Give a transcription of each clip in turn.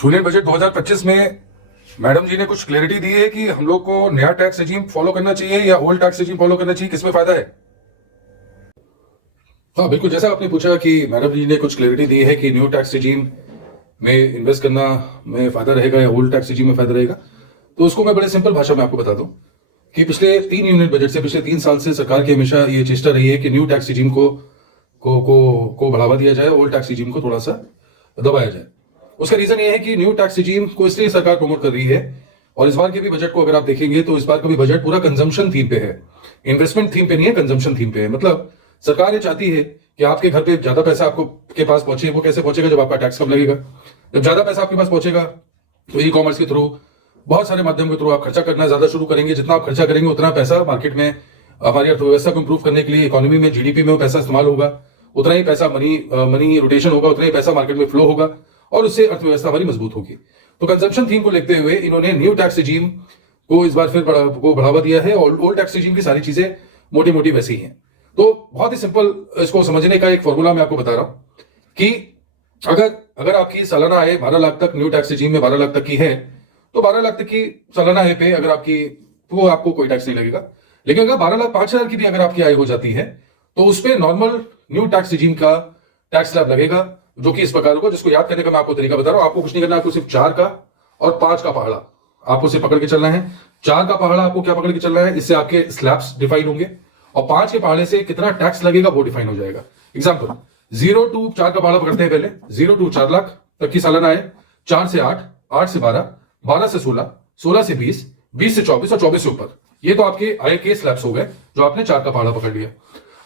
Union budget 2025 में madam जी ने कुछ क्लैरिटी दी है कि हम लोग को नया टैक्स रेजिम फॉलो करना चाहिए या ओल्ड टैक्स रेजिम फॉलो करना चाहिए, किसमें फायदा है? हाँ बिल्कुल, जैसा आपने पूछा कि मैडम जी ने कुछ क्लैरिटी दी है कि न्यू टैक्स रेजिम में इन्वेस्ट करना में फायदा रहेगा या ओल्ड टैक्स रेजिम में फायदा रहेगा, तो उसको मैं बड़े सिंपल भाषा में आपको बता दूं कि पिछले 3 यूनियन बजट से पिछले 3 साल से सरकार की हमेशा ये चेष्टा रही है कि न्यू टैक्स रेजिम को बढ़ावा दिया जाए, ओल्ड टैक्स रेजिम को थोड़ा सा दबाया जाए। उसका रीजन ये है कि न्यू टैक्स रेजिम को इसलिए सरकार प्रमोट कर रही है, और इस बार के भी बजट को अगर आप देखेंगे तो इस बार का भी बजट पूरा कंजम्पशन थीम पे है, इन्वेस्टमेंट थीम पे नहीं है, कंजम्पशन थीम पे है। मतलब सरकार ये चाहती है कि आपके घर पे ज्यादा पैसा आपको के पास पहुंचे। वो कैसे पहुंचेगा? जब आपका टैक्स कम लगेगा। जब ज्यादा पैसा आपके पास पहुंचेगा तो ई कॉमर्स के थ्रू, बहुत सारे माध्यम के थ्रू आप खर्चा करना ज्यादा शुरू करेंगे। जितना आप खर्चा करेंगे उतना पैसा मार्केट में हमारी अर्थव्यवस्था को इंप्रूव करने के लिए, इकोनॉमी में, जीडीपी में वो पैसा इस्तेमाल होगा, उतना ही पैसा मनी रोटेशन होगा, उतना ही पैसा मार्केट में फ्लो होगा और उससे अर्थव्यवस्था हमारी मजबूत होगी। तो कंजम्पशन थीम को लेते हुए इन्होंने न्यू टैक्स रेजिम को इस बार फिर बढ़ावा दिया है, और ओल्ड टैक्स रेजिम की सारी चीजें मोटी मोटी वैसी ही हैं। तो बहुत ही सिंपल इसको समझने का एक फॉर्मूला मैं आपको बता रहा हूं कि अगर आपकी सालाना आय 12 लाख तक, न्यू टैक्स रेजिम में 12 लाख तक की है, तो 12 लाख तक की सालाना आय पे अगर आपकी, तो आपको कोई टैक्स नहीं लगेगा। लेकिन अगर 12 लाख 5 हजार की भी अगर आपकी आय हो जाती है तो उस पर नॉर्मल न्यू टैक्स रेजिम का टैक्स स्लैब लगेगा, जो कि इस प्रकार होगा, जिसको याद करने का मैं आपको तरीका बता रहा हूं। आपको कुछ नहीं करना, आपको सिर्फ 4 का और 5 का पहाड़ा आपको सिर्फ पकड़ के चलना है। 4 का पहाड़ा आपको क्या पकड़ के चलना है? इससे आपके स्लैब्स डिफाइन होंगे, और 5 के पहाड़े से कितना टैक्स लगेगा वो डिफाइन हो जाएगा। एग्जाम्पल, 0 टू 4 का पहाड़ा पकड़ते हैं। पहले 0 टू 4 लाख तक की सालाना आय, 4 से 8, 8 से 12, 12 से 16, 16 से 20, 20 से 24 और 24 से ऊपर। ये तो आपके आय के स्लैब्स हो गए जो आपने 4 का पहाड़ा पकड़ लिया।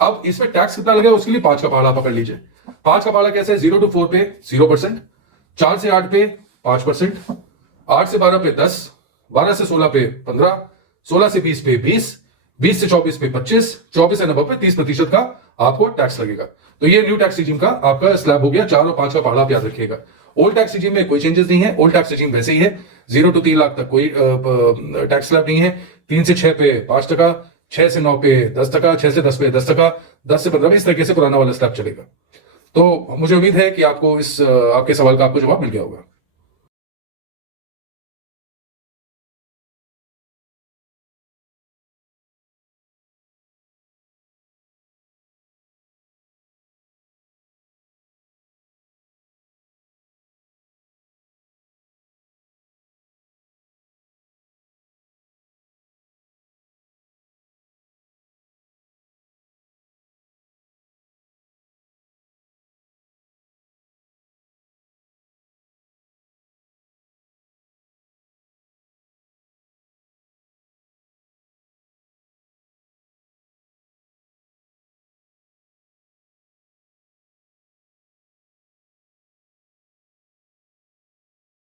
अब इसमें टैक्स कितना लगेगा उसके लिए 5 का पहाड़ा पकड़ लीजिए। 5 का पहाड़ा कैसे है? 0 टू 4 पे 0%, 4 से 8 पे 5%, 8 से 12 पे 10, 12 से 16 पे 15, 16 से 20 पे 20, 20 से 24 पे 25, 24 से 90 पे 30% का आपको टैक्स लगेगा। तो ये न्यू टैक्स रेजिम का आपका स्लैब हो गया। 4 और 5 का पहाड़ा आप याद रखिएगा। ओल्ड टैक्स रेजिम में कोई चेंजेस नहीं है। ओल्ड टैक्स रेजिम वैसे ही है। 0 टू 3 लाख तक कोई टैक्स स्लैब नहीं है। 3 से 6 पे 5%, 6 से 9 पे 10%, 6 से 10 पे 10%, 10 से 15, इस तरीके से पुराना वाला स्लैब चलेगा। तो मुझे उम्मीद है कि आपको आपके सवाल का आपको जवाब मिल गया होगा।